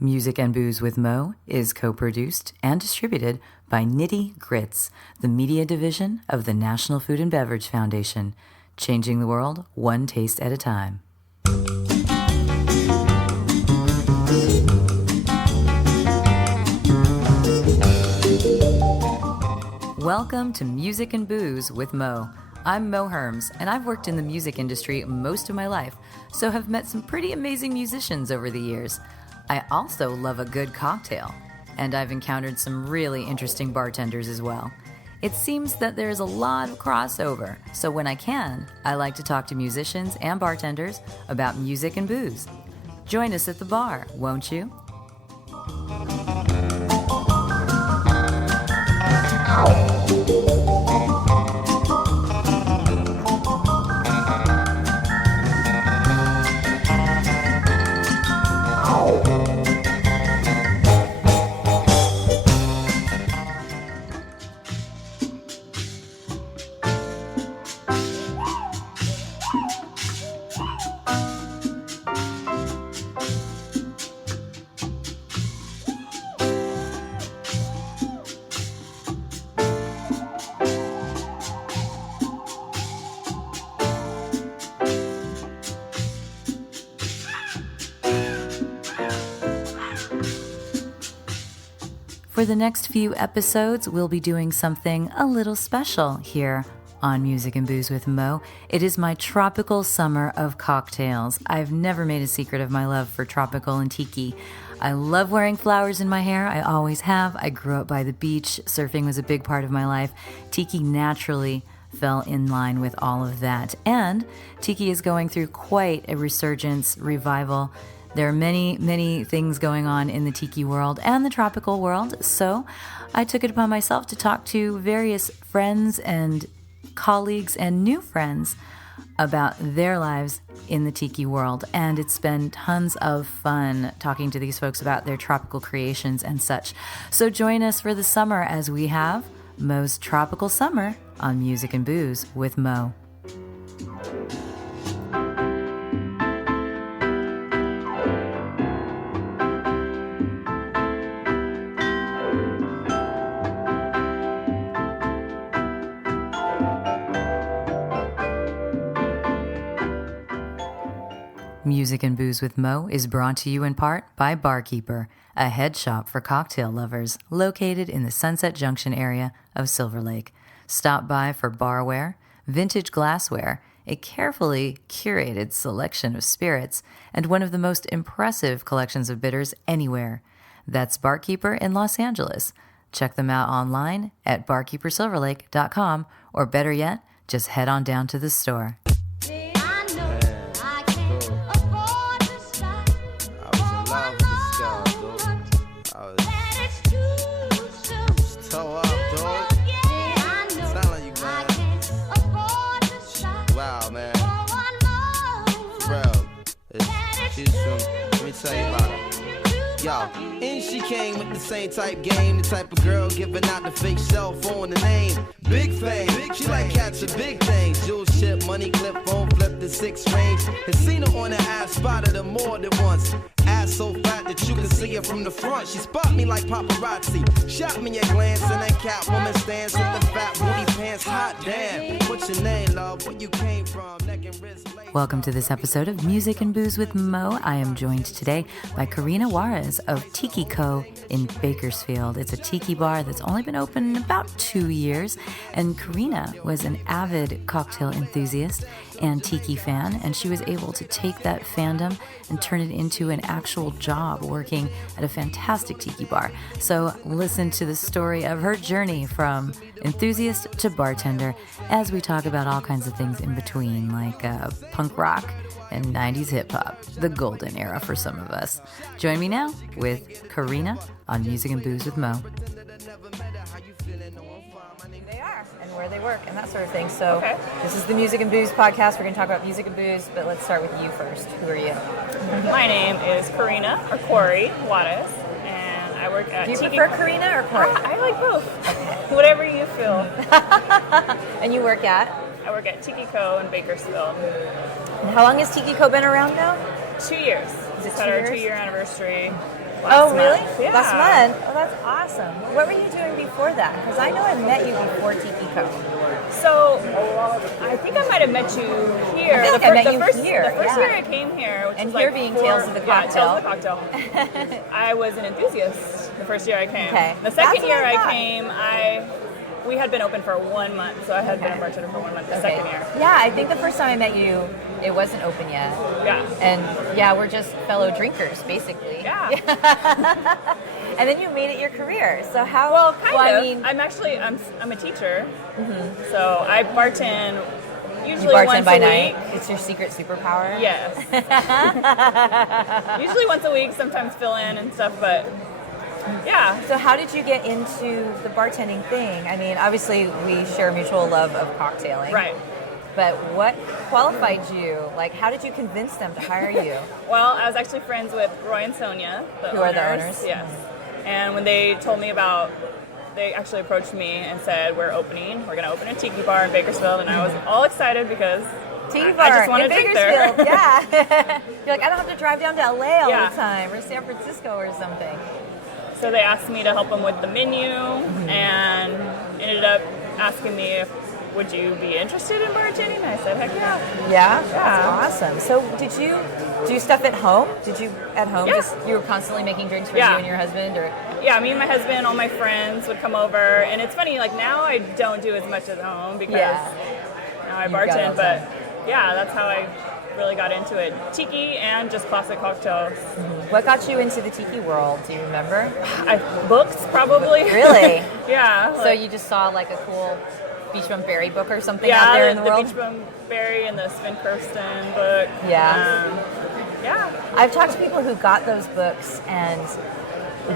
Music and Booze with Mo is co-produced and distributed by Nitty Grits, the media division of the National Food and Beverage Foundation, changing the world one taste at a time. Welcome to Music and Booze with Mo. I'm Mo Herms, and I've worked in the music industry most of my life, so have met some pretty amazing musicians over the years. I also love a good cocktail, and I've encountered some really interesting bartenders as well. It seems that there's a lot of crossover, so when I can, I like to talk to musicians and bartenders about music and booze. Join us at the bar, won't you? For the next few episodes, we'll be doing something a little special here on Music and Booze with Mo. It is my tropical summer of cocktails. I've never made a secret of my love for tropical and tiki. I love wearing flowers in my hair. I always have. I grew up by the beach. Surfing was a big part of my life. Tiki naturally fell in line with all of that. And tiki is going through quite a resurgence, revival. There are many, many things going on in the tiki world and the tropical world, so I took it upon myself to talk to various friends and colleagues and new friends about their lives in the tiki world, and it's been tons of fun talking to these folks about their tropical creations and such. So join us for the summer as we have Mo's Tropical Summer on Music and Booze with Mo. Music and Booze with Mo is brought to you in part by Barkeeper, a head shop for cocktail lovers located in the Sunset Junction area of Silver Lake. Stop by for barware, vintage glassware, a carefully curated selection of spirits, and one of the most impressive collections of bitters anywhere. That's Barkeeper in Los Angeles. Check them out online at barkeepersilverlake.com, or better yet, just head on down to the store. And she came with the same type game, the type of girl giving out the fake cell phone, the name Big Fame. She like catching big things, jewel ship, money clip, phone flip the 6 range. Had seen her on the ass, spotted her more than once. Ass so fat that you can see her from the front. She spot me like paparazzi, shot me a glance, and that Catwoman stands with the fat booty pants. Hot damn, what's your name, love? Where you came from? Neck and wrist. Welcome to this episode of Music and Booze with Mo. I am joined today by Corinna Juarez of Tiki Co. in Bakersfield. It's a tiki bar that's only been open about 2 years, and Corinna was an avid cocktail enthusiast and tiki fan, and she was able to take that fandom and turn it into an actual job working at a fantastic tiki bar. So listen to the story of her journey from enthusiast to bartender as we talk about all kinds of things in between, like punk rock and 90s hip-hop, the golden era for some of us. Join me now with Corinna on Music and Booze with Mo. They are, and where they work, and that sort of thing. So This is the Music and Booze podcast. We're going to talk about music and booze, but let's start with you first. Who are you? My name is Corinna, or Corey Juarez, and I work at Do you Tiki prefer Corinna or Corey? I like both. Whatever you feel. And you work at? I work at Tiki Co. in Bakersfield. And how long has Tiki Co. been around now? 2 years. just had our 2-year anniversary. Oh, really? Month. Yeah. Last month? Oh, that's awesome. What were you doing before that? Because I know I met you before Tiki Co. So, I think I might have met you here. I feel like I met you here. The first year I came here, which and was here like being Tales of the Cocktail. Yeah, Tales of the Cocktail. I was an enthusiast the first year I came. Okay. The second year I came, we had been open for 1 month, so I had been a bartender for 1 month the second year. Yeah, I think the first time I met you, it wasn't open yet. Yeah. And yeah, we're just fellow drinkers, basically. Yeah. And then you made it your career. So how? Well, kind of. I mean, I'm a teacher, so I bartend usually you bartend once by a night. week. It's your secret superpower. Yes. Usually once a week, sometimes fill in and stuff, but yeah. So how did you get into the bartending thing? I mean, obviously we share a mutual love of cocktailing. Right. But what qualified you? Like, how did you convince them to hire you? Well, I was actually friends with Roy and Sonia, Who are the owners? Yes. And when they told me they actually approached me and said, we're going to open a tiki bar in Bakersfield, and I was all excited because Tiki bar I just want in to drink there. Bakersfield, yeah. You're like, I don't have to drive down to LA all Yeah. the time, or San Francisco or something. So they asked me to help them with the menu, and ended up asking me would you be interested in bartending? And I said, heck yeah. Yeah? That's awesome. So did you do stuff at home? Did you at home Yeah. just, you were constantly making drinks for Yeah. you and your husband? Or Yeah, me and my husband, all my friends would come over, and it's funny, like now I don't do as much at home because now I You've got bartend, all but time. yeah, that's how I really got into it. Tiki and just classic cocktails. what got you into the tiki world? Do you remember? Books, probably. Really? Yeah. So you just saw like a cool Beach Bum Berry book or something yeah, out there in the world? Beach Bum Berry and the Sven Kirsten book. Yeah. Yeah. I've talked to people who got those books and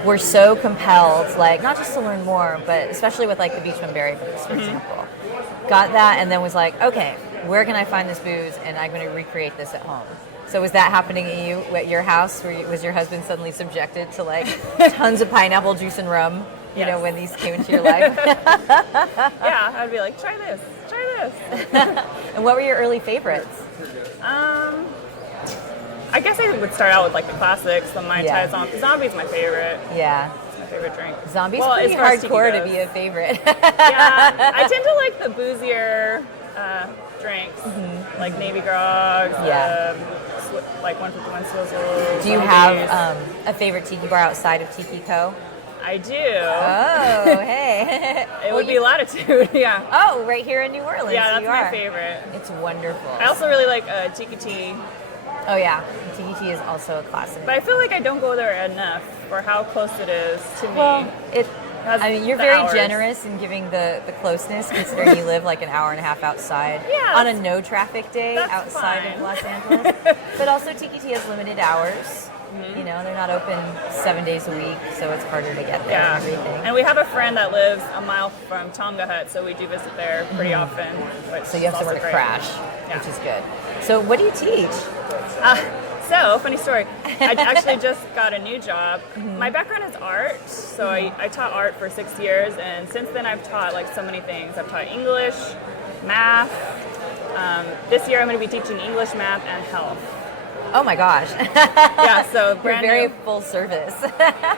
were so compelled, like not just to learn more, but especially with like the Beach Bum Berry books, for example. Got that and then was like, okay, where can I find this booze? And I'm going to recreate this at home. So was that happening at your house? Was your husband suddenly subjected to like tons of pineapple juice and rum? You know, when these came into your life? Yeah, I'd be like, try this. And what were your early favorites? I guess I would start out with like the classics, the Mai Tai Zombie's my favorite. Yeah. It's my favorite drink. Zombie's Well, pretty as far as tiki hardcore to goes. be a favorite. Yeah, I tend to like the boozier drinks, like Navy Grog, like 151 Swizzle. Do you have a favorite tiki bar outside of Tiki Co? I do. Oh, hey. It would be Latitude, yeah. Oh, right here in New Orleans. Yeah, that's you my are. favorite. It's wonderful. I also really like Tiki Tea, Oh, yeah. Tiki Tea is also a classic. but I feel like I don't go there enough for how close it is to me. Well, Has I mean, you're the very hours. generous in giving the closeness, considering you live like an hour and a half outside Yeah, on a no traffic day that's outside fine. of Los Angeles. But also, Tiki Tea has limited hours. You know, they're not open 7 days a week, so it's harder to get there and everything. And we have a friend that lives a mile from Tonga Hut, so we do visit there pretty often. So you have is somewhere also to great. crash, Yeah. which is good. So what do you teach? So, funny story. I actually just got a new job. My background is art, so I taught art for 6 years, and since then I've taught like so many things. I've taught English, math. This year I'm going to be teaching English, math, and health. Oh my gosh. Yeah, so You're brand very new. full service.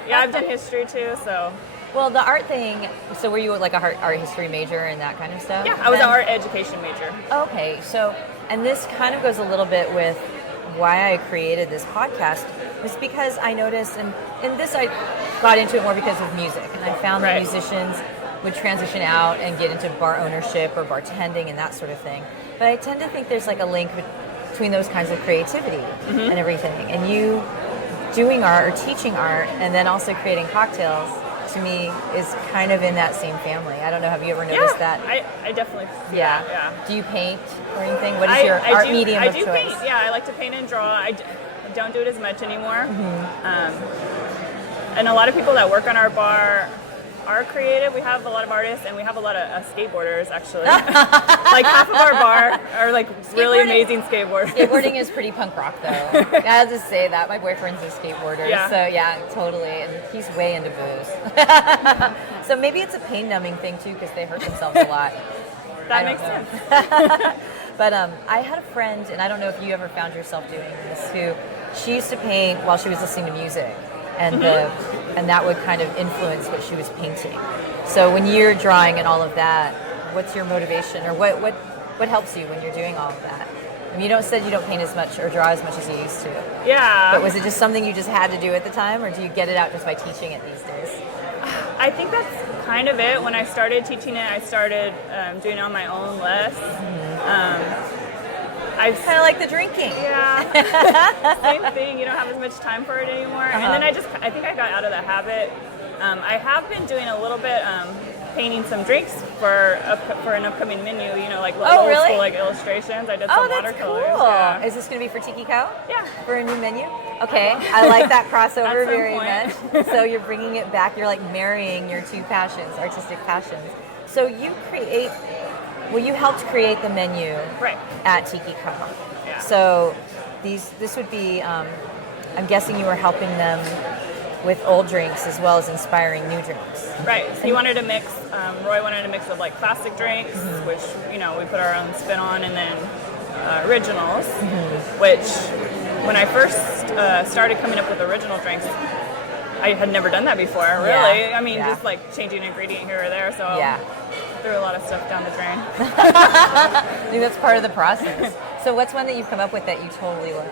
Yeah, I've done history too, so. Well, the art thing, so were you like a art history major and that kind of stuff? Yeah, I was then? an art education major. Okay, so, and this kind of goes a little bit with why I created this podcast, was because I noticed, and this I got into it more because of music, and I found that Right. musicians would transition out and get into bar ownership or bartending and that sort of thing. But I tend to think there's like a link between those kinds of creativity and everything. And you doing art or teaching art and then also creating cocktails, to me, is kind of in that same family. I don't know, have you ever noticed that? I definitely see Yeah. that, yeah. Do you paint or anything? What is your art medium of choice? I do paint, yeah. I like to paint and draw. I don't do it as much anymore. And a lot of people that work on our bar are creative. We have a lot of artists, and we have a lot of skateboarders, actually. Like half of our bar are like really amazing skateboarders. Skateboarding is pretty punk rock, though. I have to say that. My boyfriend's a skateboarder, Yeah. so yeah, totally. And he's way into booze. So maybe it's a pain numbing thing, too, because they hurt themselves a lot. That I makes don't sense. But I had a friend, and I don't know if you ever found yourself doing this, who she used to paint while she was listening to music, and and that would kind of influence what she was painting. So when you're drawing and all of that, what's your motivation, or what helps you when you're doing all of that? I mean, you said you don't paint as much or draw as much as you used to. Yeah. But was it just something you just had to do at the time, or do you get it out just by teaching it these days? I think that's kind of it. When I started teaching it, I started doing it on my own less. I kind of like the drinking. Yeah. Same thing. You don't have as much time for it anymore. And then I think I got out of the habit. I have been doing a little bit painting some drinks for an upcoming menu. You know, like old school like illustrations. I did some watercolors. Cool. Yeah. Is this going to be for Tiki Cow? Yeah. For a new menu? Okay, I like that crossover very much. So you're bringing it back. You're like marrying your two passions, artistic passions. So you helped create the menu at Tiki Cow. Yeah. So this would be, I'm guessing you were helping them with old drinks as well as inspiring new drinks. Right. So he wanted to mix. Roy wanted to mix of like classic drinks, which we put our own spin on, and then originals, which when I first started coming up with original drinks, I had never done that before. Really, I mean, just like changing an ingredient here or there. So threw a lot of stuff down the drain. I think that's part of the process. So what's one that you've come up with that you totally love?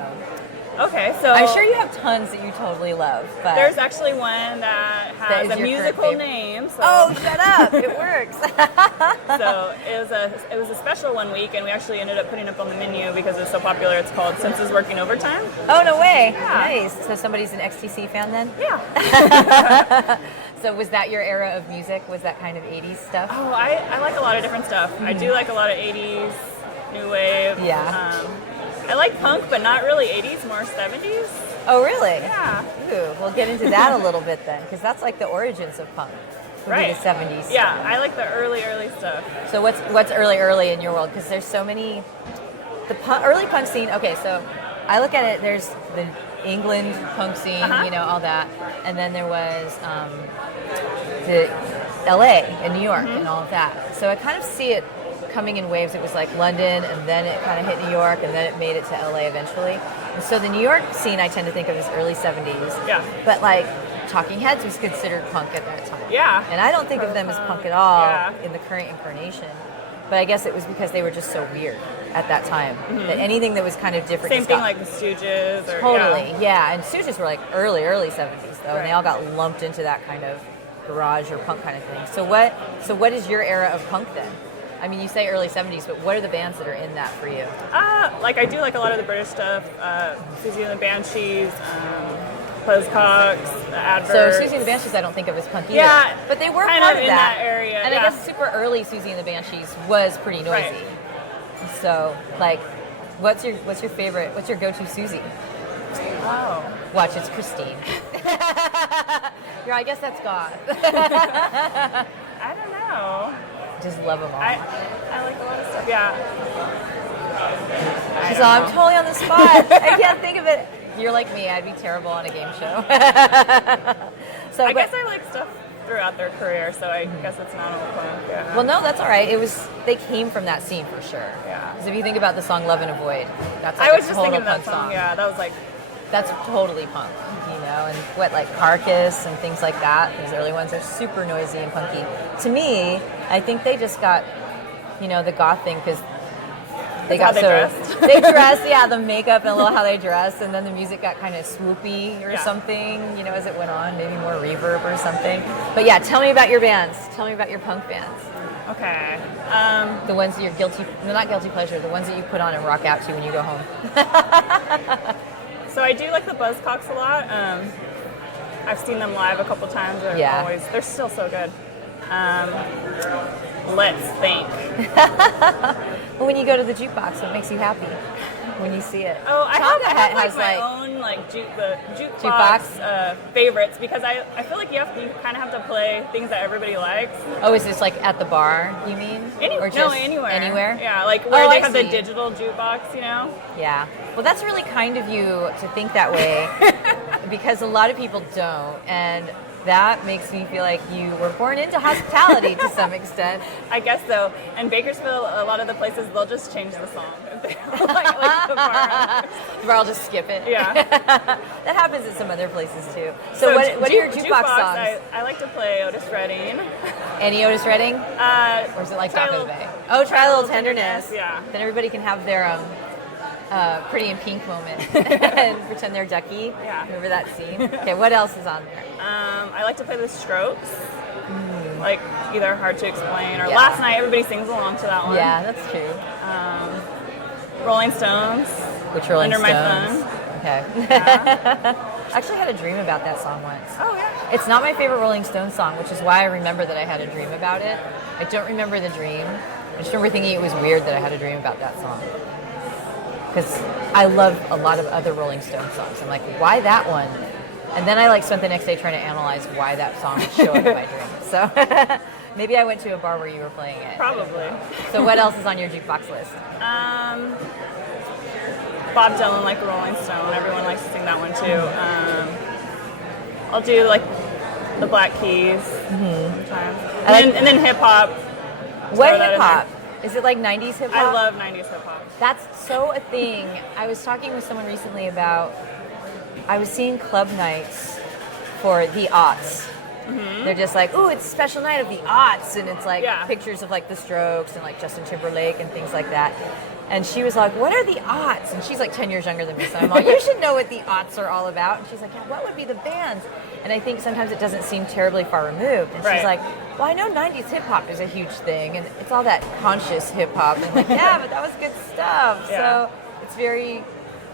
Okay, so I'm sure you have tons that you totally love, but there's actually one that has a musical name. So. Oh, shut up! It works. So it was a special one week, and we actually ended up putting it up on the menu because it was so popular. It's called Senses Working Overtime. Oh, no way! Yeah. Nice. So somebody's an XTC fan then? Yeah. So was that your era of music? Was that kind of 80s stuff? Oh, I like a lot of different stuff. I do like a lot of 80s, new wave. Yeah. I like punk, but not really 80s, more 70s. Oh, really? Yeah. Ooh, we'll get into that a little bit then, because that's like the origins of punk. Would be the 70s. Yeah, I like the early stuff. So what's early in your world? Because there's so many. Early punk scene. Okay, so I look at it. There's the England punk scene, all that, and then there was the LA and New York and all of that. So I kind of see it coming in waves. It was like London, and then it kind of hit New York, and then it made it to LA eventually. And so the New York scene I tend to think of as early 70s. Yeah. But like Talking Heads was considered punk at that time. Yeah. And I don't think of them as punk at all in the current incarnation. But I guess it was because they were just so weird at that time. That anything that was kind of different. Same thing like the Stooges. Totally, yeah. And Stooges were like early 70s though, and they all got lumped into that kind of garage or punk kind of thing. So what is your era of punk then? I mean, you say early 70s, but what are the bands that are in that for you? Like I do like a lot of the British stuff. Susie and the Banshees, Buzzcocks, the Adverts. So Susie and the Banshees I don't think of as punk either. Yeah, but they were kind part of of in that area. And I guess super early Susie and the Banshees was pretty noisy. Right. So like, what's your favorite? What's your go-to Susie? Oh, watch, it's Christine. I guess that's God. I don't know. Just love them all. I like a lot of stuff. Yeah. She's all, I'm totally on the spot. I can't think of it. You're like me. I'd be terrible on a game show. So I guess I like stuff throughout their career, so I guess it's not all punk. Yeah. Well, no, that's all right. They came from that scene for sure. Yeah. Because if you think about the song "Love and Avoid," that's like I was a just total thinking of that punk song. Yeah, that was like. That's totally punk, and what like Carcass and things like that. These early ones are super noisy and punky. To me, I think they just got, the goth thing because they got dressed. They dressed, the makeup and a little how they dressed, and then the music got kind of swoopy or something, as it went on, maybe more reverb or something. But yeah, tell me about your bands. Tell me about your punk bands. Okay. The ones that you're not guilty pleasure, the ones that you put on and rock out to when you go home. So I do like the Buzzcocks a lot. I've seen them live a couple times. They're still so good. Let's think. Well, when you go to the jukebox, what makes you happy when you see it? Oh, I have my own jukebox favorites because I feel like you kind of have to play things that everybody likes. Oh, is this like at the bar? You mean? Anywhere. Anywhere. Yeah, like where they have the digital jukebox. Yeah. Well, that's really kind of you to think that way because a lot of people don't. And that makes me feel like you were born into hospitality to some extent. I guess so. In Bakersfield, a lot of the places, they'll just change the song. If they like the bar. Or I'll just skip it. Yeah. That happens at some other places too. So what are your jukebox songs? I like to play Otis Redding. Any Otis Redding? Or is it like Top of the Bay? Oh, Try a Little Tenderness. Yeah. Then everybody can have their Pretty in Pink moment and pretend they're Ducky. Yeah. Remember that scene? Okay, what else is on there? I like to play the Strokes. Like either Hard to Explain or Yeah. Last Night. Everybody sings along to that one. Yeah, that's true. Rolling Stones. Which Rolling Under Stones? My Thumb. Okay. Yeah. I actually had a dream about that song once. Oh yeah. It's not my favorite Rolling Stones song, which is why I remember that I had a dream about it. I don't remember the dream. I just remember thinking it was weird that I had a dream about that song. Because I love a lot of other Rolling Stones songs. I'm like, why that one? And then I spent the next day trying to analyze why that song would show up in my dream. So maybe I went to a bar where you were playing it. Probably. So what else is on your jukebox list? Bob Dylan, like Rolling Stone. Everyone likes to sing that one too. I'll do like the Black Keys sometimes. And then hip hop. What hip hop? Is it like 90s hip hop? I love 90s hip hop. That's so a thing. I was talking with someone recently about, I was seeing club nights for the aughts. They're just like, ooh, it's a special night of the aughts. And it's like pictures of like the Strokes and like Justin Timberlake and things like that. And she was like, what are the aughts? And she's like 10 years younger than me. So I'm like, you should know what the aughts are all about. And she's like, yeah, what would be the bands? And I think sometimes it doesn't seem terribly far removed. And she's like, well, I know 90s hip hop is a huge thing. And it's all that conscious hip hop. And I'm like, yeah, but that was good stuff. Yeah. So it's very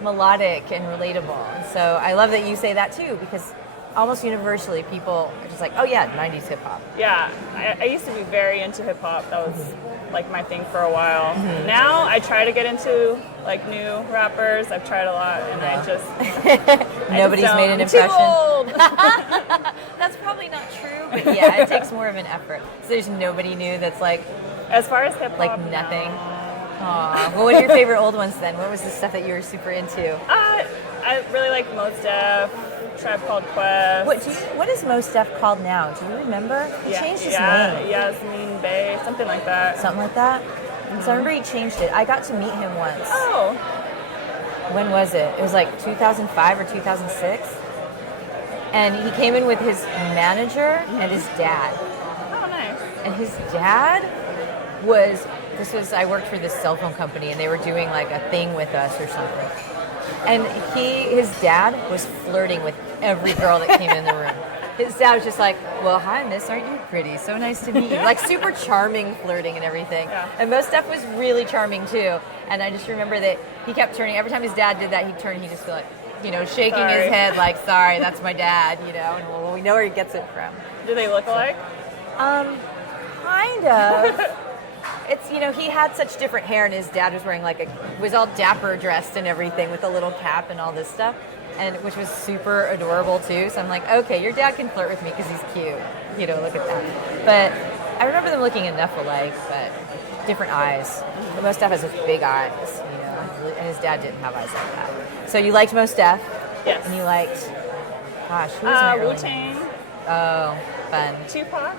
melodic and relatable. And so I love that you say that too, because almost universally people are just like, oh yeah, 90s hip hop. Yeah, I used to be very into hip hop. That was like my thing for a while. Now I try to get into like new rappers. I've tried a lot, and I just nobody's made an I'm too impression. old. That's probably not true, but yeah, it takes more of an effort. So there's nobody new that's like, As far as hip hop, like nothing. no. Aw. Well, what are your favorite old ones then? What was the stuff that you were super into? I really like Mos Def, Tribe Called Quest. What is Mos Def called now? Do you remember? He changed his name. Yasmin Bey, something like that. Something like that? So I remember he changed it. I got to meet him once. Oh. When was it? It was like 2005 or 2006. And he came in with his manager and his dad. Oh, nice. And his dad I worked for this cell phone company and they were doing like a thing with us or something. And his dad was flirting with every girl that came in the room. His dad was just like, well, hi, miss, aren't you pretty? So nice to meet you. Like super charming flirting and everything. Yeah. And Mos Def was really charming too. And I just remember that he kept turning, every time his dad did that, he'd turn and he'd just be like, shaking his head like, sorry, that's my dad, and well, we know where he gets it from. Do they look alike? Kind of. It's, he had such different hair and his dad was wearing was all dapper dressed and everything with a little cap and all this stuff, and which was super adorable too. So I'm like, okay, your dad can flirt with me because he's cute. Look at that. But I remember them looking enough alike, but different eyes. Mos Def has such big eyes, and his dad didn't have eyes like that. So you liked Mos Def? Yes. And you liked, gosh, who was my early Wu-Tang. Oh, fun. Tupac.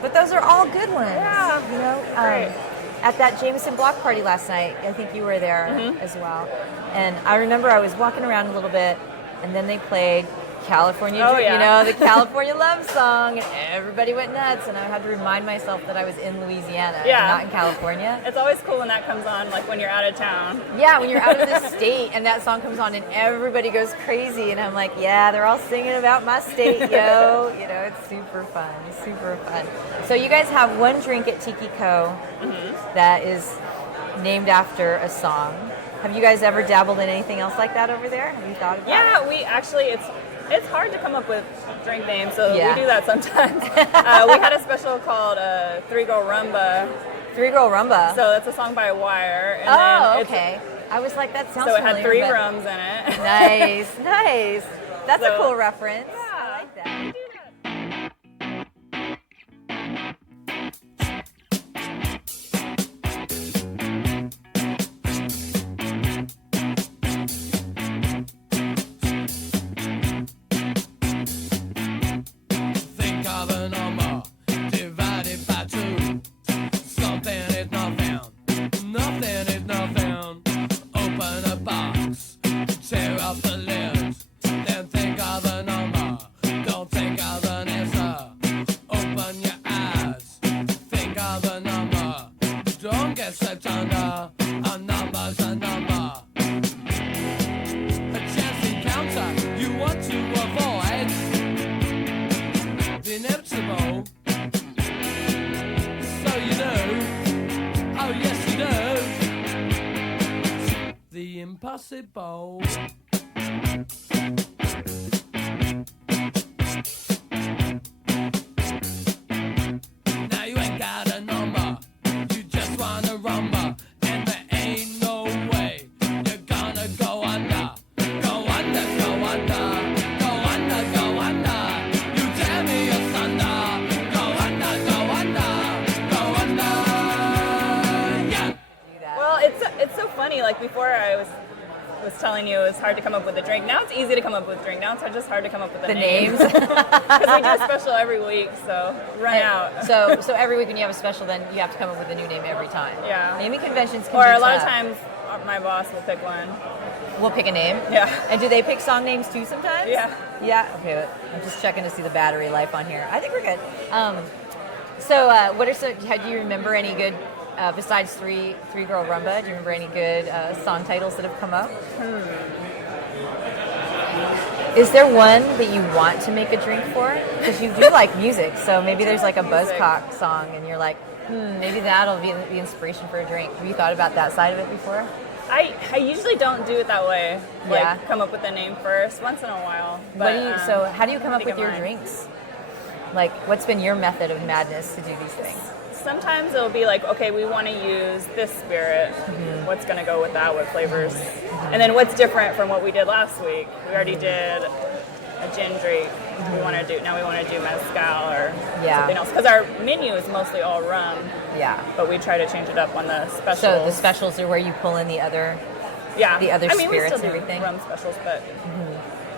But those are all good ones. Yeah. Great. At that Jameson block party last night, I think you were there as well. And I remember I was walking around a little bit, and then they played California, the California love song, and everybody went nuts. And I had to remind myself that I was in Louisiana, and not in California. It's always cool when that comes on, like when you're out of town. Yeah, when you're out of the state and that song comes on and everybody goes crazy, and I'm like, yeah, they're all singing about my state, yo. It's super fun, super fun. So you guys have one drink at Tiki Co. that is named after a song. Have you guys ever dabbled in anything else like that over there? Have you thought about it? Yeah, we actually, it's hard to come up with drink names, so we do that sometimes. We had a special called Three Girl Rumba. Three Girl Rumba? So that's a song by Wire. And okay. I was like, that sounds familiar. So it familiar, had 3 rums in it. Nice. That's a cool reference. Yeah. I like that. possible. Now you ain't got a number, you just wanna rumble, and there ain't no way you're gonna go under. Go under, go under, go under, go under. You tell me you're thunder. Go under, go under, go under. Yeah. Well, it's so funny. Like before, I was telling you it was hard to come up with a drink. Now it's easy to come up with a drink. Now it's just hard to come up with The name. names. Because we do a special every week, so run out. So every week when you have a special, then you have to come up with a new name every time. Yeah. Naming conventions can Or be a lot of tough. times, my boss will pick one. We'll pick a name. Yeah. And do they pick song names too sometimes? Yeah. Yeah. Okay. I'm just checking to see the battery life on here. I think we're good. What are some? Do you remember any good? Besides three girl rumba, do you remember any good song titles that have come up? Is there one that you want to make a drink for? Because you do like music, so maybe there's like a Buzzcock song, and you're like, maybe that'll be the inspiration for a drink. Have you thought about that side of it before? I usually don't do it that way. Like Yeah. come up with a name first, once in a while. What But, do you? So how do you come up think with of your mine. drinks? Like, what's been your method of madness to do these things? Sometimes it'll be like, okay, we want to use this spirit. What's going to go with that? What flavors? And then what's different from what we did last week? We already did a gin drink. We want to do mezcal or Yeah. something else because our menu is mostly all rum, Yeah. but we try to change it up on the specials. So the specials are where you pull in the other. yeah, the other I mean, spirits we still and do everything? rum specials, but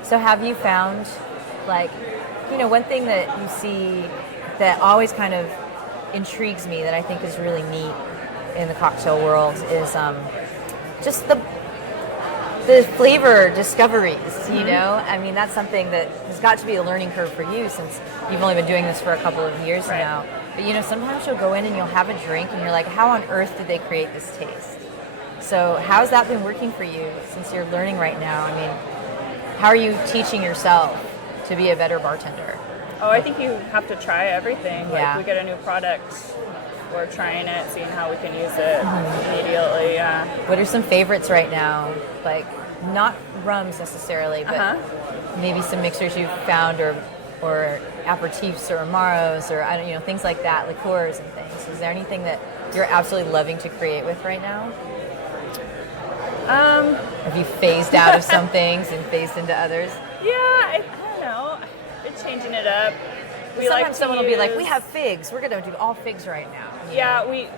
So have you found, like, one thing that you see that always kind of intrigues me that I think is really neat in the cocktail world is just the flavor discoveries, I mean, that's something that has got to be a learning curve for you since you've only been doing this for a couple of years Right. now. But, sometimes you'll go in and you'll have a drink and you're like, how on earth did they create this taste? So how's that been working for you since you're learning right now? I mean, how are you teaching yourself to be a better bartender? Oh, I think you have to try everything. Yeah. Like we get a new product, we're trying it, seeing how we can use it immediately. Yeah. What are some favorites right now? Like, not rums necessarily, but maybe some mixers you've found or aperitifs or amaros or I don't things like that, liqueurs and things. Is there anything that you're absolutely loving to create with right now? Have you phased out of some things and phased into others? Yeah, I don't know. Been changing it up. Sometimes someone will be like, "We have figs. We're gonna do all figs right now." Yeah, we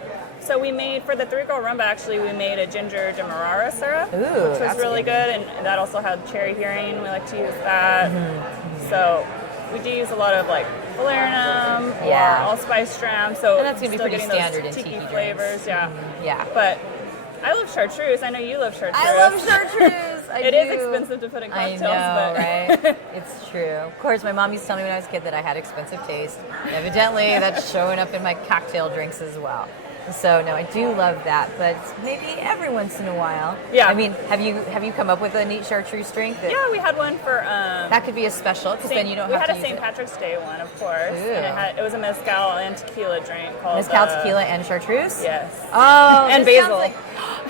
made for the 3-girl rumba. Actually, we made a ginger demerara syrup, Ooh, which was that's really good. good, and that also had cherry hearing. We like to use that. So we do use a lot of like falernum Yeah. or allspice dram. So And that's gonna be still pretty getting those standard in tiki tiki flavors. drinks. Yeah, Yeah. but I love chartreuse. I know you love chartreuse. I love chartreuse. It is expensive to put in cocktails, I know, but right? It's true. Of course, my mom used to tell me when I was a kid that I had expensive taste. Evidently, that's showing up in my cocktail drinks as well. So no, I do love that, but maybe every once in a while. Yeah. I mean, have you come up with a neat chartreuse drink? yeah, we had one for That could be a special because then you don't we have had to a use St. it. Patrick's Day one, of course. Ooh. And it was a mezcal and tequila drink called Mezcal, tequila, and chartreuse. Yes. Oh, And this basil. sounds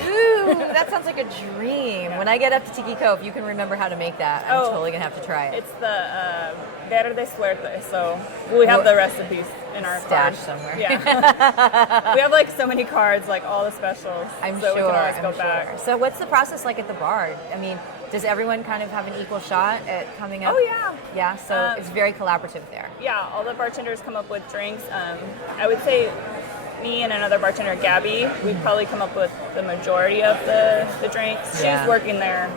ooh, that sounds like a dream. When I get up to Tiki Cove, if you can remember how to make that, I'm Oh, totally gonna have to try it. It's the Verde Suerte, so we have the recipes in our Stashed cards. somewhere. Yeah. We have like so many cards, like all the specials. I'm so sure. we can always go I'm back. sure. So, what's the process like at the bar? I mean, does everyone kind of have an equal shot at coming up? Oh, yeah. Yeah. So it's very collaborative there. Yeah, all the bartenders come up with drinks. I would say me and another bartender, Gabby, we probably come up with the majority of the drinks. Yeah. She's working there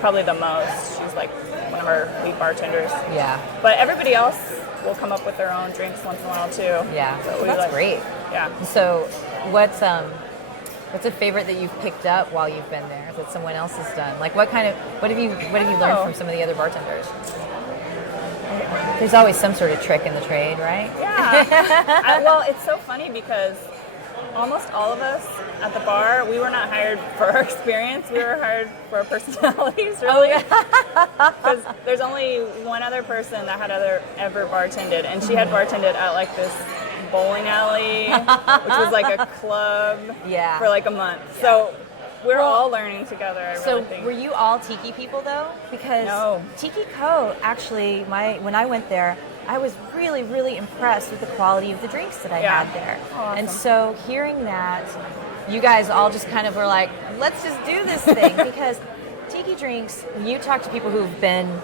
probably the most. She's like one of our lead bartenders. Yeah. But everybody else will come up with their own drinks once in a while too. Yeah. So Well, we that's great. Yeah. So, what's a favorite that you've picked up while you've been there that someone else has done? Like, what have you learned from some of the other bartenders? There's always some sort of trick in the trade, right? Yeah. Well, it's so funny because almost all of us at the bar, we were not hired for our experience. We were hired for our personalities, really. Because there's only one other person that had ever bartended, and she had bartended at like this bowling alley, which was like a club Yeah. for like a month. So we're all learning together. I So really think. were you all tiki people though? Because No. Tiki Co. actually, when I went there, I was really, really impressed with the quality of the drinks that I Yeah. had there. Awesome. And so hearing that, you guys all just kind of were like, let's just do this thing. Because tiki drinks, when you talk to people who've been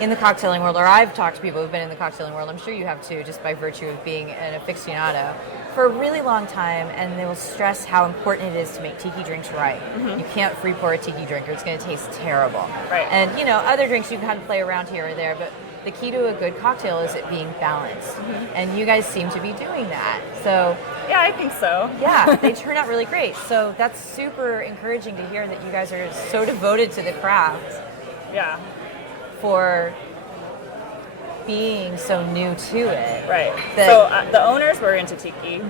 in the cocktailing world, or I've talked to people who've been in the cocktailing world, I'm sure you have too, just by virtue of being an aficionado, for a really long time, and they will stress how important it is to make tiki drinks right. You can't free pour a tiki drink or it's going to taste terrible. Right. And, you know, other drinks you can kind of play around here or there, but the key to a good cocktail is it being balanced. And you guys seem to be doing that. So, Yeah, I think so. yeah, they turn out really great. So that's super encouraging to hear that you guys are so devoted to the craft Yeah. for being so new to it. Right. That- So the owners were into tiki.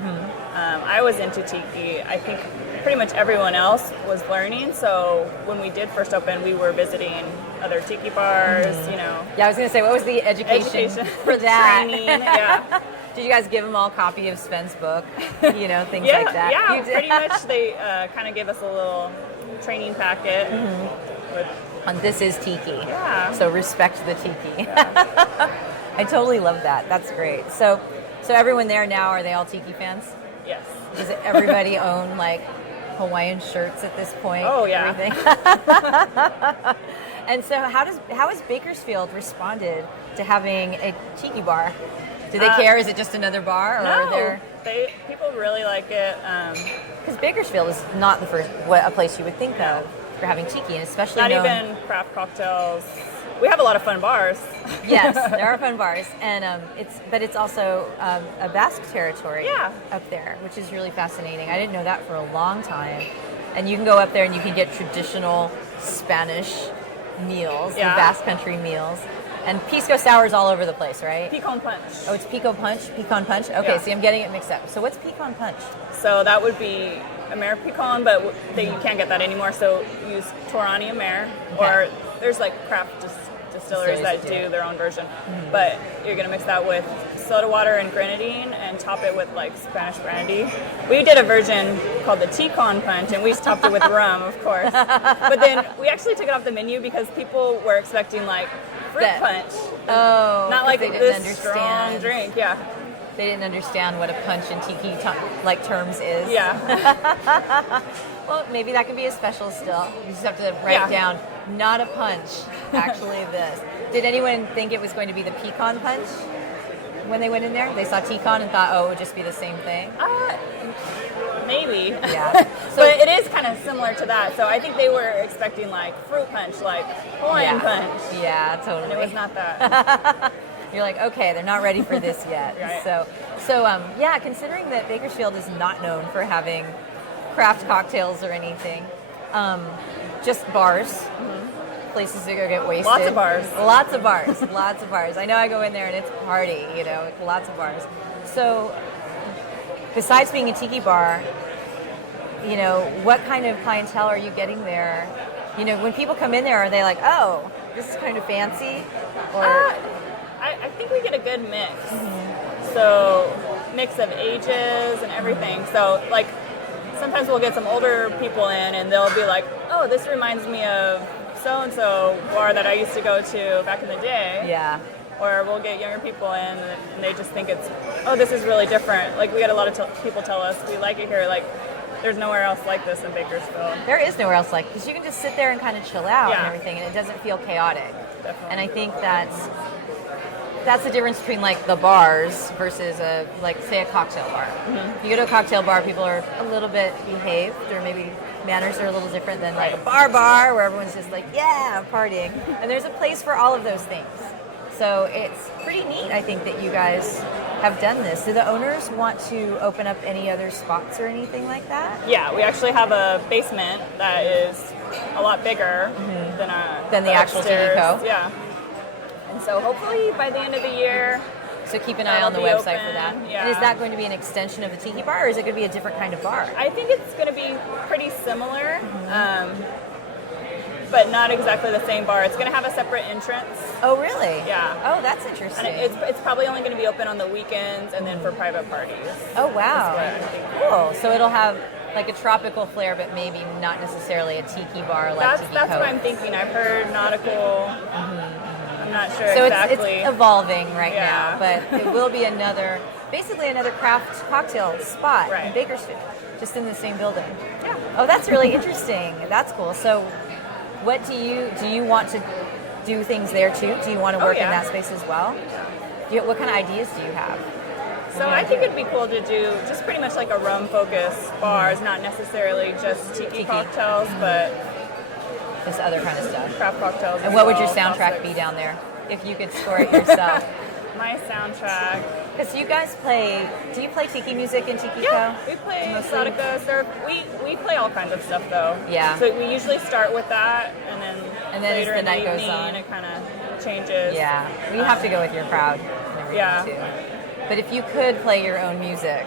I was into tiki. I think pretty much everyone else was learning. So when we did first open, we were visiting other tiki bars. You know, Yeah, I was going to say, what was the education for that? training. Yeah. Did you guys give them all a copy of Sven's book? You know, things Yeah. like that? Yeah. You did? Pretty much, they kind of gave us a little training packet with. And this is tiki. Yeah. So respect the tiki. I totally love that. That's great. So everyone there now, are they all tiki fans? Yes. Does everybody own like Hawaiian shirts at this point? Oh, yeah. Everything? And so how has Bakersfield responded to having a tiki bar? Do they care? Is it just another bar? Or are No. there... People really like it. Because Bakersfield is not a place you would think of for having tiki, and especially Not known- even craft cocktails. We have a lot of fun bars. Yes, there are fun bars, and it's also a Basque territory Yeah. up there, which is really fascinating. I didn't know that for a long time. And you can go up there and you can get traditional Spanish meals, Yeah. the Basque Country meals, and pisco sours all over the place, right? Pecan punch. Oh, it's pecan punch. Okay, Yeah. see, I'm getting it mixed up. So what's pecan punch? So that would be Amer pecan, but you can't get that anymore. So use Torani Amer, Okay. or there's like craft distilleries that do do it. their own version. But you're gonna mix that with soda water and grenadine, and top it with like Spanish brandy. We did a version called the Tecan punch, and we topped it with rum, of course. But then we actually took it off the menu because people were expecting like fruit That- punch, Oh, not like they didn't this strong understand. drink. Yeah, They didn't understand what a punch in tiki terms is. yeah. Well, maybe that can be a special still. You just have to write Yeah. down, not a punch, actually this. Did anyone think it was going to be the pecan punch when they went in there? They saw tecan and thought, oh, it would just be the same thing? Maybe. Yeah. But it is kind of similar to that. So I think they were expecting like fruit punch, like Hawaiian punch. Yeah, totally. And it was not that. You're like, okay, they're not ready for this yet. Right. So yeah, considering that Bakersfield is not known for having craft cocktails or anything, just bars, places to go get wasted. Lots of bars. Lots of bars. Lots of bars. I know I go in there and it's a party, you know, lots of bars. So besides being a tiki bar, you know, what kind of clientele are you getting there? You know, when people come in there, are they like, oh, this is kind of fancy? Or I think we get a good mix. So mix of ages and everything. So like sometimes we'll get some older people in and they'll be like, oh, this reminds me of so-and-so bar that I used to go to back in the day. yeah. Or we'll get younger people in and they just think it's, oh, this is really different. Like we get a lot of people tell us, we like it here. Like there's nowhere else like this in Bakersfield. There is nowhere else like, because you can just sit there and kind of chill out and Yeah. everything, and it doesn't feel chaotic. Definitely. And I think that's the difference between like the bars versus say a cocktail bar. If you go to a cocktail bar, people are a little bit behaved, or maybe manners are a little different than like a bar where everyone's just like, yeah, I'm partying. And there's a place for all of those things. So it's pretty neat, I think, that you guys have done this. Do the owners want to open up any other spots or anything like that? Yeah, we actually have a basement that is a lot bigger Than the actual upstairs. TVCo? Yeah. And so hopefully by the end of the year, So keep an eye on the That'll website be for that. open, yeah. And is that going to be an extension of the tiki bar, or is it going to be a different kind of bar? I think it's going to be pretty similar, but not exactly the same bar. It's going to have a separate entrance. Oh, really? Yeah. Oh, that's interesting. And it's probably only going to be open on the weekends and then for private parties. Oh, wow. That's what I'm thinking. Cool. So it'll have like a tropical flair, but maybe not necessarily a tiki bar like Tiki That's Coke. what I'm thinking. I've heard nautical. I'm not sure So exactly. it's evolving right Yeah. now, but it will be basically another craft cocktail spot in Right. Bakersfield, just in the same building. Yeah. Oh, that's really interesting. That's cool. So, what do you want to do things there too? Do you want to work in yeah. that space as well? What kind of ideas do you have? So I think it'd be cool to do just pretty much like a rum-focused bars, not necessarily just tiki cocktails, but This other kind of stuff. craft cocktails. And as what would your well, soundtrack classics. be down there if you could score it yourself? My soundtrack. Because you guys do you play tiki music in Tiki Yeah, Co? we play Mostly? exotica. We play all kinds of stuff though. Yeah. So we usually start with that, and then as later the in night the goes evening on. it kind of changes. Yeah, well, you have to go with your crowd and everything Yeah. too. But if you could play your own music,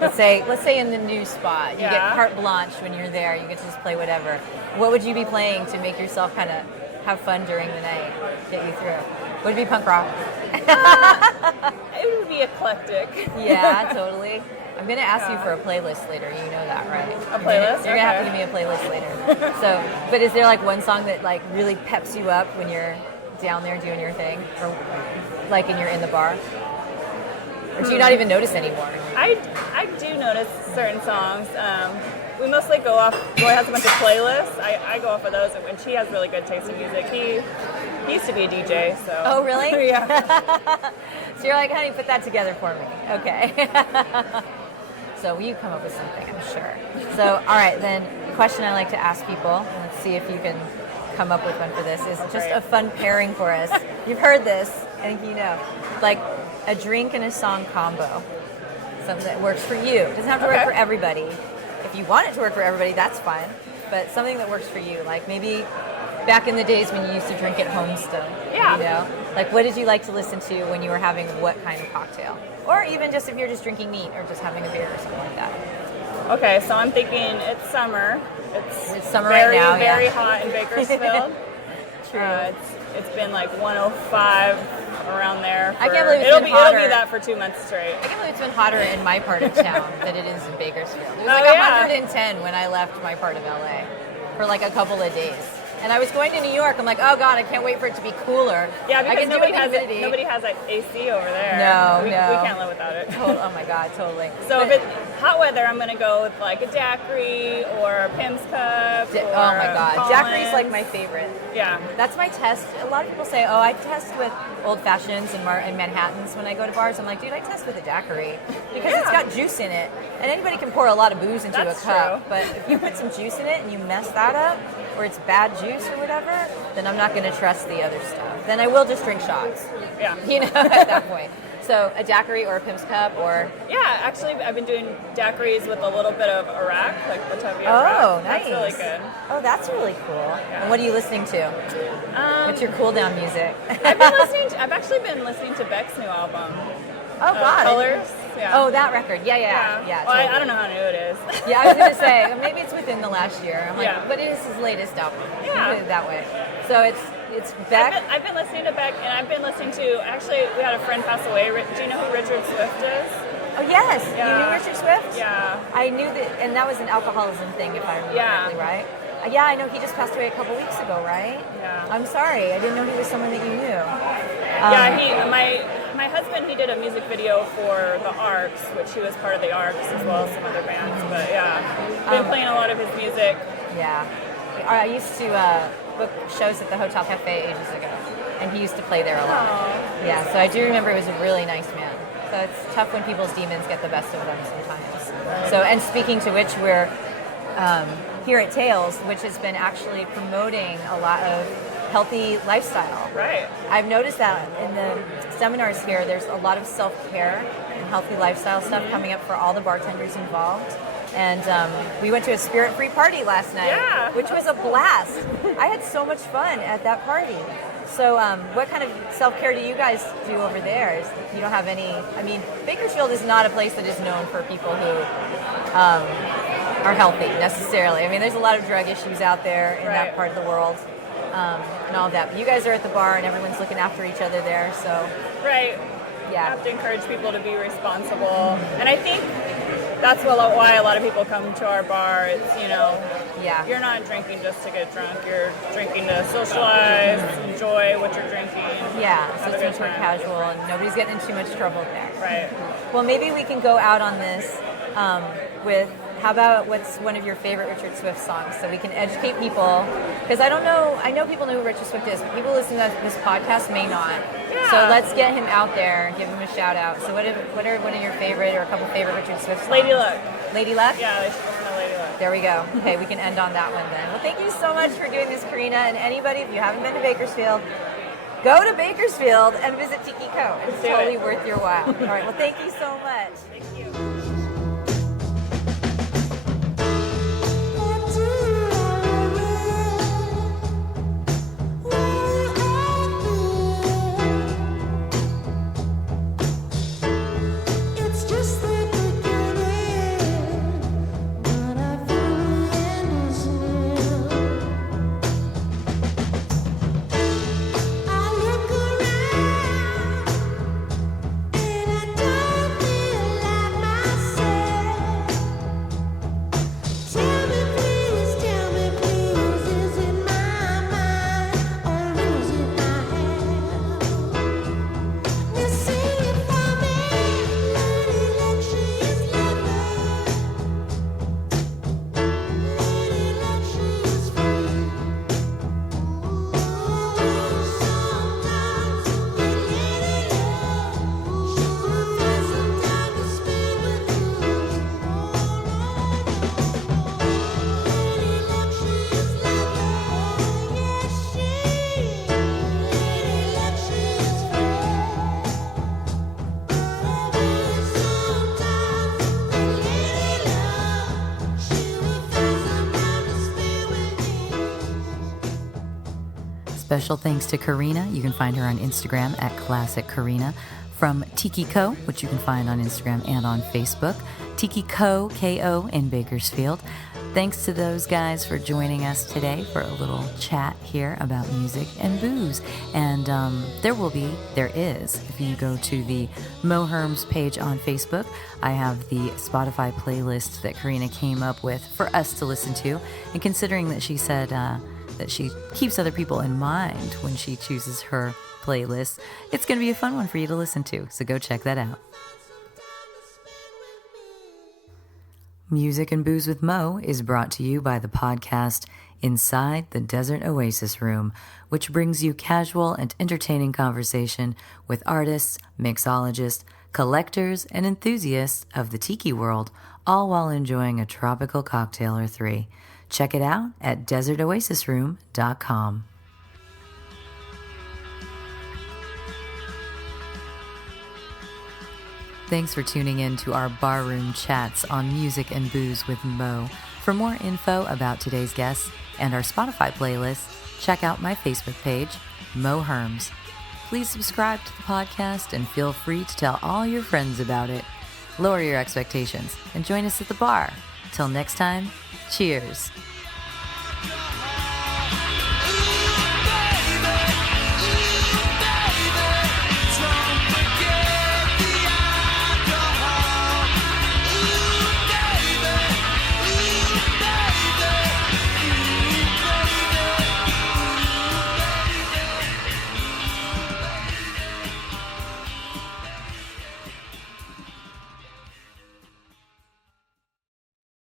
let's say in the new spot, you get Yeah. carte blanche when you're there, you get to just play whatever. What would you be playing to make yourself kind of have fun during the night, get you through? Would it be punk rock? It would be eclectic. Yeah, totally. I'm gonna ask you Yeah. for a playlist later. You know that, right? A playlist? You're gonna have to Okay. give me a playlist later. So, but is there like one song that like really peps you up when you're down there doing your thing, or like when you're in the bar? Or do you not even notice anymore? I do notice certain songs. We mostly go off. Roy has a bunch of playlists. I go off of those, and she has really good taste in music. He used to be a DJ, so. Oh, really? Yeah. So you're like, honey, put that together for me. Okay. So you come up with something, I'm sure. So, all right, then, the question I like to ask people, and let's see if you can come up with one for this, is just a fun pairing for us. You've heard this, I think you know. Like a drink and a song combo. Something that works for you. It doesn't have to work Okay. for everybody. If you want it to work for everybody, that's fine. But something that works for you. Like maybe back in the days when you used to drink at home still. Yeah. You know? Like what did you like to listen to when you were having what kind of cocktail? Or even just if you're just drinking neat or just having a beer or something like that. Okay, so I'm thinking it's summer. It's summer very, right now, yeah. very hot in Bakersfield. True. It's been like 105 around there. I can't believe it's it'll been be it'll hotter. be that for 2 months straight. I can't believe it's been hotter in my part of town than it is in Bakersfield. It was Oh, like yeah. 110 when I left my part of LA for like a couple of days. And I was going to New York. I'm like, oh God, I can't wait for it to be cooler. Yeah, I because can nobody do has humidity. nobody has like AC over there. No, we no. can't live without it. Oh my God, totally. So But- if it's hot weather, I'm gonna go with like a daiquiri or a Pim's Cup. oh or my God, Collins. daiquiri's like my favorite. Yeah. That's my test. A lot of people say, oh, I test with old fashions and Manhattans when I go to bars. I'm like, dude, I test with a daiquiri because it's Yeah. got juice in it. And anybody can pour a lot of booze into That's a cup. true. But if you put some juice in it and you mess that up, or it's bad juice or whatever, then I'm not going to trust the other stuff. Then I will just drink shots, Yeah. you know, at that point. So a daiquiri or a Pim's Cup or... Yeah, actually, I've been doing daiquiris with a little bit of Iraq, like Batavia Oh, Iraq. nice. That's really good. Oh, that's really cool. And what are you listening to? What's your cool down music? I've actually been listening to Beck's new album. Oh, God. Colors. Yeah. Oh, that record. Yeah. Well, Totally. I don't know how new it is. Yeah, I was going to say, maybe it's within the last year. I'm like, Yeah. but it is his latest album. You Yeah. put it that way. So it's Beck. I've been listening to Beck, and I've been listening to, actually, we had a friend pass away. Do you know who Richard Swift is? Oh, yes. You Yeah. knew Richard Swift? Yeah. I knew that, and that was an alcoholism thing, if I remember Yeah. correctly, right? Yeah, I know he just passed away a couple weeks ago, right? Yeah. I'm sorry. I didn't know he was someone that you knew. My husband, he did a music video for the Arcs, which he was part of the Arcs as well as some other bands. But yeah, been playing a lot of his music. Yeah. I used to book shows at the Hotel Cafe ages ago, and he used to play there a lot. Oh. Yeah, so I do remember he was a really nice man. So it's tough when people's demons get the best of them sometimes. So, and speaking to which, we're here at Tales, which has been actually promoting a lot of healthy lifestyle. Right. I've noticed that in the seminars here, there's a lot of self-care and healthy lifestyle stuff coming up for all the bartenders involved. And we went to a spirit-free party last night, Yeah, which was a blast. I had so much fun at that party. So what kind of self-care do you guys do over there? You don't have any, I mean, Bakersfield is not a place that is known for people who are healthy necessarily. I mean, there's a lot of drug issues out there in that Right. part of the world. And all of that. But you guys are at the bar and everyone's looking after each other there, so Right. yeah. You have to encourage people to be responsible. And I think that's why a lot of people come to our bar. It's, Yeah. you're not drinking just to get drunk. You're drinking to socialize, enjoy what you're drinking. Yeah, so have a it's good super time. casual and nobody's getting in too much trouble there. Right. Well, maybe we can go out on this with, how about what's one of your favorite Richard Swift songs, so we can educate people, because I know people know who Richard Swift is, but people listening to this podcast may not. Yeah. So let's get him out there, give him a shout out. So what are one of your favorite, or a couple favorite Richard Swift songs? Lady Luck. Lady Luck? Yeah, they should listen to Lady Luck. There we go. Okay, we can end on that one then. Well, thank you so much for doing this, Corinna, and anybody, if you haven't been to Bakersfield, go to Bakersfield and visit Tiki Co. It's do totally it. worth your while. All right, well, thank you so much. Thank you. It's just the beginning, but I feel the end is near. I look around and I don't feel like myself. Tell me please, is it my mind or is it my health? Now sing it for me, Lady Luck, she is lovely. Lady Luck, she is free. Sometimes with Lady Luck, she will find some time to spend with you. Lady Luck, she is lovely. Yes, she is. Lady Luck, she is free. Special thanks to Corinna. You can find her on Instagram at Classic Corinna. From Tiki Co, which you can find on Instagram and on Facebook. Tiki Co, K-O, in Bakersfield. Thanks to those guys for joining us today for a little chat here about music and booze. And there is, if you go to the Mo Herms page on Facebook, I have the Spotify playlist that Corinna came up with for us to listen to. And considering that she said that she keeps other people in mind when she chooses her playlist, it's going to be a fun one for you to listen to. So go check that out. Music and Booze with Mo is brought to you by the podcast Inside the Desert Oasis Room, which brings you casual and entertaining conversation with artists, mixologists, collectors, and enthusiasts of the tiki world, all while enjoying a tropical cocktail or three. Check it out at desertoasisroom.com. Thanks for tuning in to our barroom chats on Music and Booze with Mo. For more info about today's guests and our Spotify playlist, check out my Facebook page, Mo Herms. Please subscribe to the podcast and feel free to tell all your friends about it. Lower your expectations and join us at the bar. Till next time, cheers. Yeah.